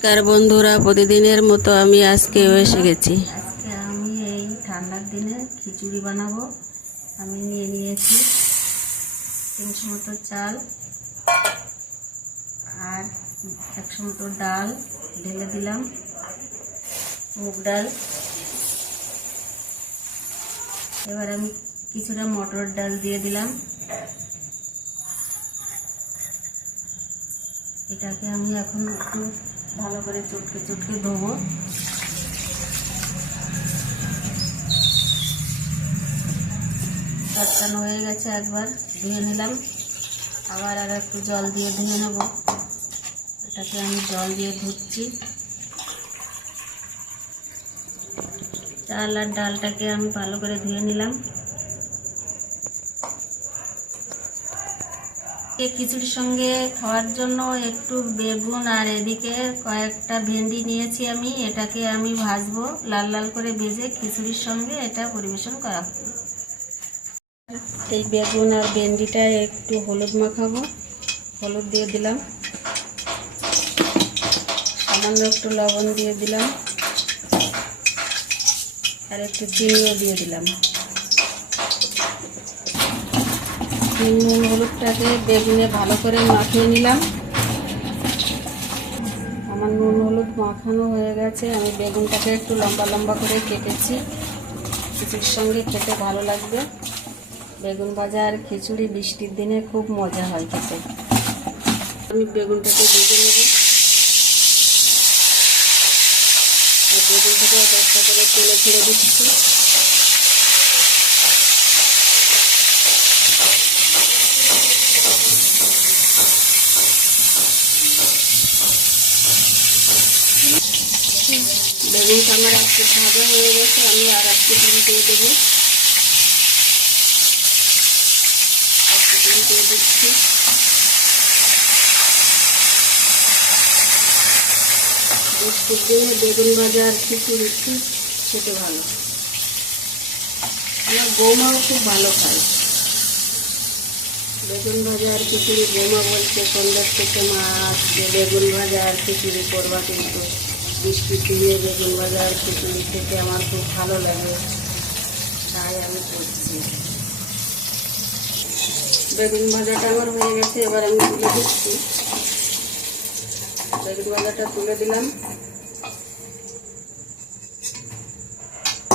নমস্কার বন্ধুরা, প্রতিদিনের মতো আমি আজকেও এসে গেছি। আজকে আমি এই ঠান্ডার দিনে খিচুড়ি বানাবো। আমি নিয়ে নিয়েছি 300 মতো চাল আর 100 মতো ডাল ঢেলে দিলাম, মুগ ডাল। এবার আমি কিছুটা মটর ডাল দিয়ে দিলাম। এটাকে আমি এখন একটু ভালো করে চটকে চটকে ধোবো। চটকানো হয়ে গেছে, একবার ধুয়ে নিলাম, আবার আর একটু জল দিয়ে ধুয়ে নেব। এটাকে আমি জল দিয়ে ধুচ্ছি। চাল আর ডালটাকে আমি ভালো করে ধুয়ে নিলাম। খিচুড়ির সঙ্গে খাওয়ার জন্য একটু বেগুন আর এদিকে কয়েকটা ভেন্ডি নিয়েছি আমি। এটাকে আমি ভাজবো, লাল লাল করে ভেজে খিচুড়ির সঙ্গে এটা পরিবেশন করা হবে। এই বেগুন আর ভেন্ডিটা একটু হলুদ মাখাবো, হলুদ দিয়ে দিলাম, সামান্য একটু লবণ দিয়ে দিলাম আর একটু চিনিও দিয়ে দিলাম। নুন হলুদটাকে বেগুনে ভালো করে মাখিয়ে নিলাম। আমার নুন হলুদ মাখানো হয়ে গেছে। আমি বেগুনটাকে একটু লম্বা লম্বা করে কেটেছি, খিচুড়ির সঙ্গে খেতে ভালো লাগবে। বেগুন ভাজা আর খিচুড়ি বৃষ্টির দিনে খুব মজা হয় খেতে। আমি বেগুনটাকে ভেজে নেব। আর বেগুনটাকে একটা করে তেলে ছেড়ে দিচ্ছি। বেগুনটা আমার একটু ভাজা হয়ে গেছে, আমি আর একটু দিয়ে দেবো। দিয়ে দিচ্ছি। বৃষ্টির দিনে বেগুন ভাজা আর খিচুড়ি খুব খেতে ভালো। আমার বৌমাও খুব ভালো খায় বেগুন ভাজা আর খিচুড়ি। বৌমা বলছে সন্ধ্যার থেকে মা আজকে বেগুন ভাজা আর খিচুড়ি করবা, কিন্তু বৃষ্টির দিনে বেগুন ভাজা আর খিচুড়ি খেতে আমার খুব ভালো লাগে, তাই আমি করছি। বেগুন ভাজাটা আমার হয়ে গেছে, এবার আমি তুলে দিচ্ছি। বেগুন ভাজাটা তুলে দিলাম।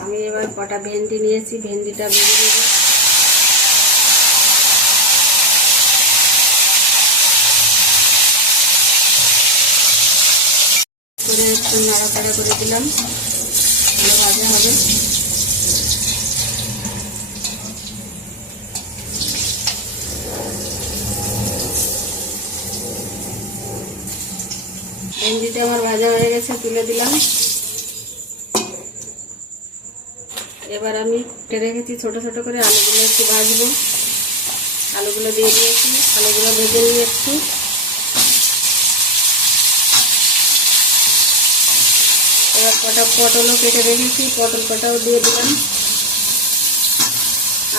আমি এবার কটা ভেন্ডি নিয়েছি, ভেন্ডিটা ভেজে দেবো। করে একটু নাড়াচাড়া করে দিলাম, ভাজা হবে। ভেন্ডিটা আমার ভাজা হয়ে গেছে, তুলে দিলাম। এবার আমি কেটে রেখেছি ছোট ছোট করে আলুগুলো একটু ভাজবো। আলুগুলো দিয়ে দিয়েছি, আলুগুলো ভেজে নিয়েছি। এবার কটা পটলও কেটে রেখেছি, পটল কটাও দিয়ে দিলাম।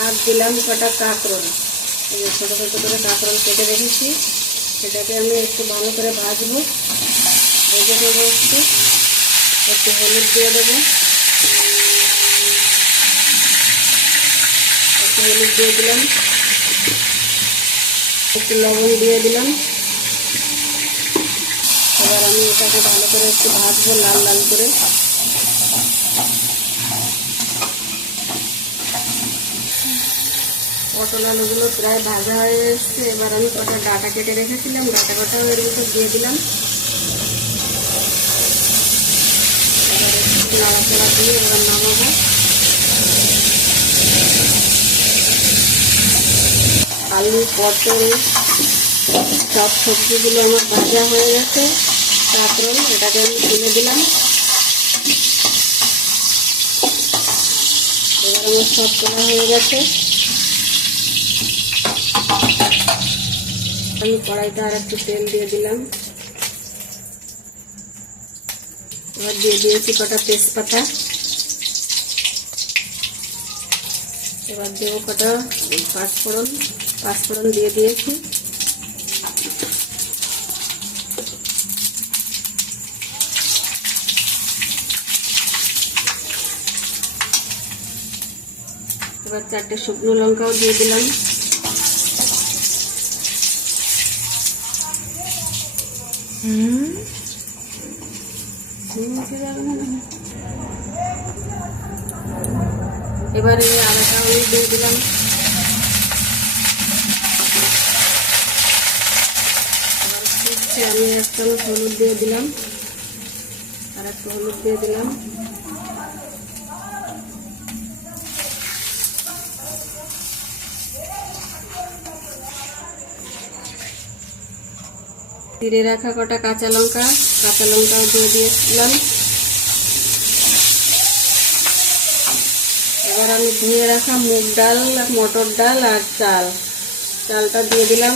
আর দিলাম কটা কাঁকরোল, এই যে ছোটো ছোটো করে কাঁকরোল কেটে রেখেছি। সেটাকে আমি একটু ভালো করে ভাজবো, ভেজে দেবো। একটু হলুদ দিয়ে দেবো, একটু হলুদ দিয়ে দিলাম, একটু লবণ দিয়ে দিলাম। এবার আমি এটাকে ভালো করে একটু ভাজবো, লাল লাল করে। পটল আলুগুলো প্রায় ভাজা হয়ে এসছে। এবার আমি কটা ডাঁটা কেটে রেখেছিলাম, ডাঁটা কটাও এর ভিতর দিয়ে দিলাম। এবার একটু নাড়াচাড়া দিয়ে এবার নামাবো। আলু পটল সব সবজিগুলো আমার ভাজা হয়ে গেছে। কাঁকরোল এটাকে আমি তুলে দিলাম। এবার আমার সব তোলা হয়ে গেছে। আমি কড়াইতে আর একটু তেল দিয়ে দিলাম। এবার দিয়ে দিয়েছি কটা তেজপাতা। এবার দেবো কটা পাঁচফোড়ন, পাঁচফোড়ন দিয়ে দিয়েছি। এবার 4টে শুকনো লঙ্কাও দিয়ে দিলাম। এবারে আদাটা দিয়ে দিলাম। আমি 1 চামচ হলুদ দিয়ে দিলাম, আর একটু হলুদ দিয়ে দিলাম। চিড়ে রাখা কটা কাঁচা লঙ্কাও দিয়ে দিয়েছিলাম। এবার আমি ধুয়ে রাখা মুগ ডাল, মটর ডাল আর চালটা দিয়ে দিলাম।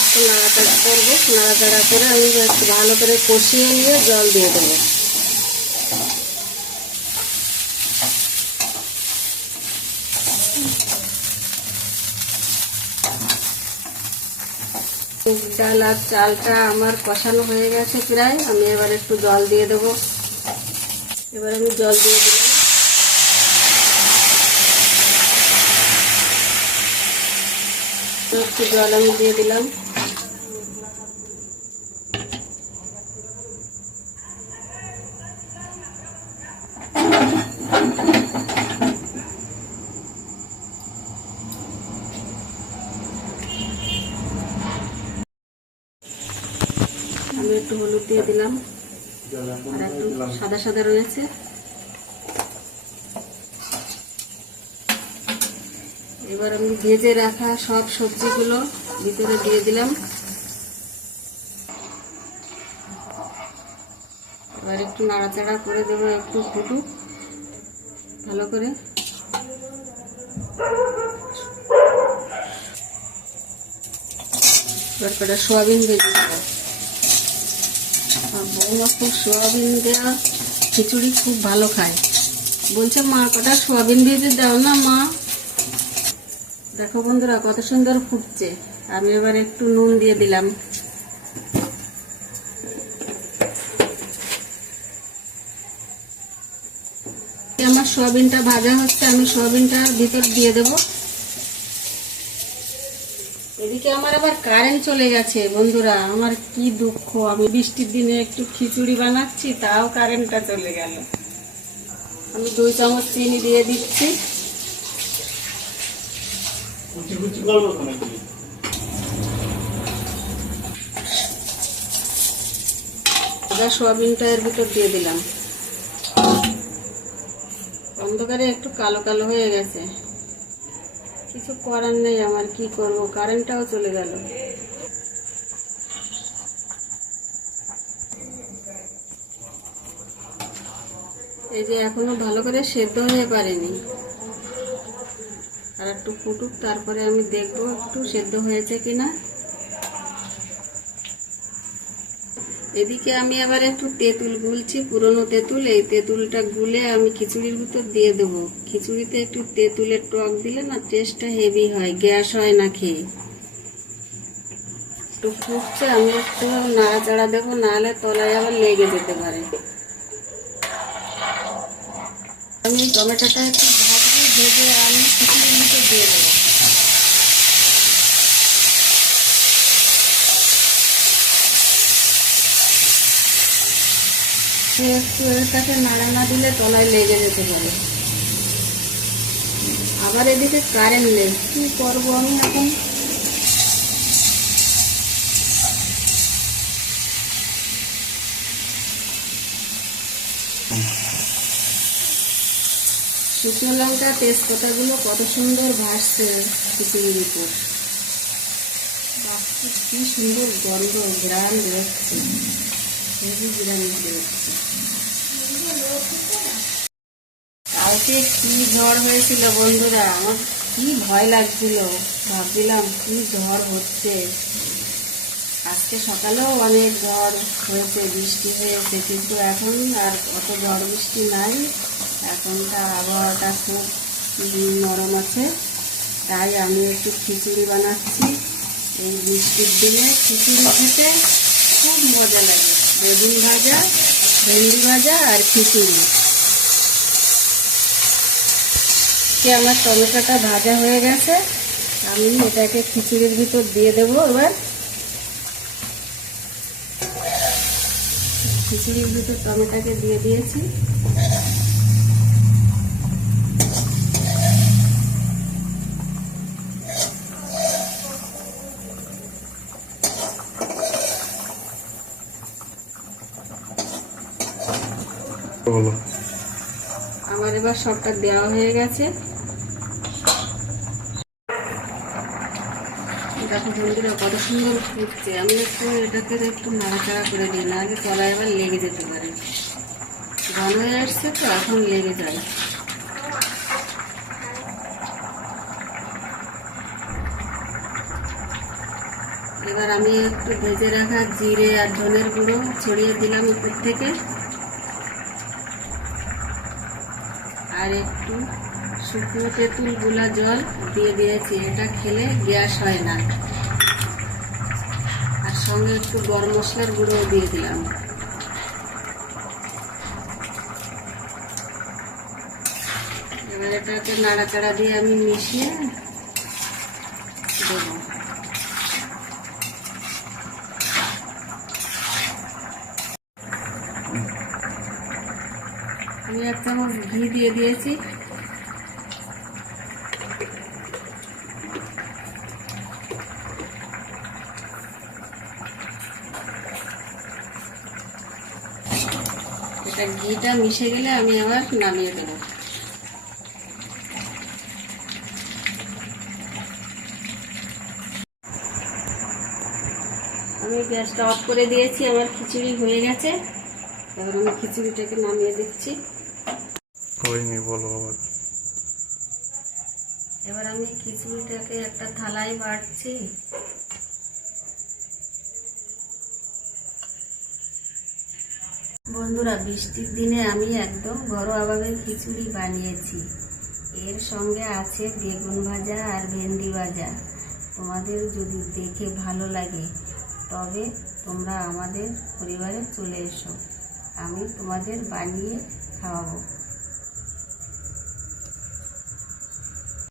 একটু নাড়াচাড়া করবো, নাড়াচাড়া করে আমি একটু ভালো করে কষিয়ে নিয়ে জল দিয়ে দেবো। মুগ ডাল আর চালটা আমার কষানো হয়ে গেছে প্রায়। আমি এবার একটু জল দিয়ে দেবো। এবার আমি জল দিয়ে দিলাম। একটু জল আমি দিয়ে দিলাম। আমি একটু হলুদ দিয়ে দিলাম, আর একটু সাদা সাদা রয়েছে। এবার আমি ভেজে রাখা সব সবজিগুলো ভিতরে দিয়ে দিলাম। এবার একটু নাড়াচাড়া করে দেবো, একটু ফুটুক ভালো করে। এবার কটা সোয়াবিন ভেজে দেবো। বৌমা খুব সোয়াবিন দেওয়া খিচুড়ি খুব ভালো খায়, বলছে মা কটা সোয়াবিন ভেজে দাও না মা। দেখো বন্ধুরা কত সুন্দর ফুটছে। আমি এবার একটু নুন দিয়ে দিলাম। আমার সোয়াবিনটা ভাজা হচ্ছে, আমি সোয়াবিনটা ভিতর দিয়ে দেব। এদিকে আমার আবার কারেন্ট চলে গেছে বন্ধুরা, আমার কি দুঃখ। আমি বৃষ্টির দিনে একটু খিচুড়ি বানাচ্ছি, তাও কারেন্টটা চলে গেল। আমি 2 চামচ চিনি দিয়ে দিচ্ছি। সোয়াবিনটা এর ভিতর দিয়ে দিলাম। অন্ধকারে একটু কালো কালো হয়ে গেছে, কিছু করার নেই। আমার কি করব, কারেন্টটাও চলে গেল। এই যে এখনো ভালো করে সেদ্ধ হয়ে পারেনি, আর একটু ফুটুক, তারপরে আমি দেখবো একটু সেদ্ধ হয়েছে কিনা। এদিকে আমি আবার একটু তেঁতুল গুলছি, পুরনো তেঁতুল। এই তেঁতুলটা গুলে আমি খিচুড়ির ভিতর দিয়ে দেবো। খিচুড়িতে একটু তেঁতুলের টক দিলে না টেস্টটা হেভি হয়, গ্যাস হয় না খেয়ে। একটু ফুটছে, আমি একটু নাড়াচাড়া দেবো, নাহলে তলায় আবার লেগে যেতে পারে। আমি টমেটোটা একটু ভাজবো, ভেজে আমি খিচুড়ির ভিতর দিয়ে দেবো। একটু এটাকে নাড়া না দিলে তলায় লেগে যেতে পারে। আবার এদিকে কারেন্ট নেই, কি করবো আমি এখন। শুকনো লঙ্কা তেজপাতাগুলো কত সুন্দর ভাসছে খিচুড়ির উপর। কি সুন্দর গন্ধ, গ্রাম বেরোচ্ছে, হেভি গ্রাম বেরোচ্ছে। কালকে কি ঝড় হয়েছিল বন্ধুরা, আমার কি ভয় লাগছিল, ভাবছিলাম কি ঝড় হচ্ছে। আজকে সকালেও অনেক ঝড় হয়েছে, বৃষ্টি হয়েছে, কিন্তু এখন আর অত ঝড় বৃষ্টি নাই। এখনটা আবহাওয়াটা খুব নরম আছে, তাই আমি একটু খিচুড়ি বানাচ্ছি। এই বৃষ্টির দিনে খিচুড়ি খেতে খুব মজা লাগে। বেগুন ভাজা, ভেন্ডি ভাজা আর খিচুড়ি। আমার টমেটোটা ভাজা হয়ে গেছে, আমি এটাকে খিচুড়ির ভিতর দিয়ে দেবো। এবার খিচুড়ির ভিতর টমেটোকে দিয়ে দিয়েছি। আমার এবার সবটা দেওয়া হয়ে গেছে। দেখো বন্ধুরা কত সুন্দর ফুটছে। আমি এটাকে নাড়াচাড়া করে দিই, না আগে তলায় এবার লেগে যেতে পারে। ঘন হয়ে আসছে তো, এখন লেগে যায়। এবার আমি একটু ভেজে রাখা জিরে আর ধনের গুঁড়ো ছড়িয়ে দিলাম উপর থেকে, আর একটু শুকনো তেঁতুল গুলা জল দিয়ে দিয়েছি। এটা খেলে গ্যাস হয় না। আর সঙ্গে একটু গরম মশলার গুঁড়ো দিয়ে দিলাম। এবার এটাকে নাড়াচাড়া দিয়ে আমি মিশিয়ে দেবো। আমি 1 চামচ ঘি দিয়ে দিয়েছি। এটা ঘিটা মিশে গেলে আমি আবার নামিয়ে দেবো। আমি গ্যাসটা অফ করে দিয়েছি, আমার খিচুড়ি হয়ে গেছে। এবার আমি খিচুড়িটাকে নামিয়ে দিচ্ছি। এবার আমি খিচুড়িটাকে একটা থালায় বাড়ছি। বন্ধুরা, বৃষ্টির দিনে আমি একদম ঘরোয়াভাবে খিচুড়ি বানিয়েছি। এর সঙ্গে আছে বেগুন ভাজা আর ভেন্ডি ভাজা। তোমাদের যদি দেখে ভালো লাগে তবে তোমরা আমাদের পরিবারে চলে এসো, আমি তোমাদের বানিয়ে খাওয়াবো।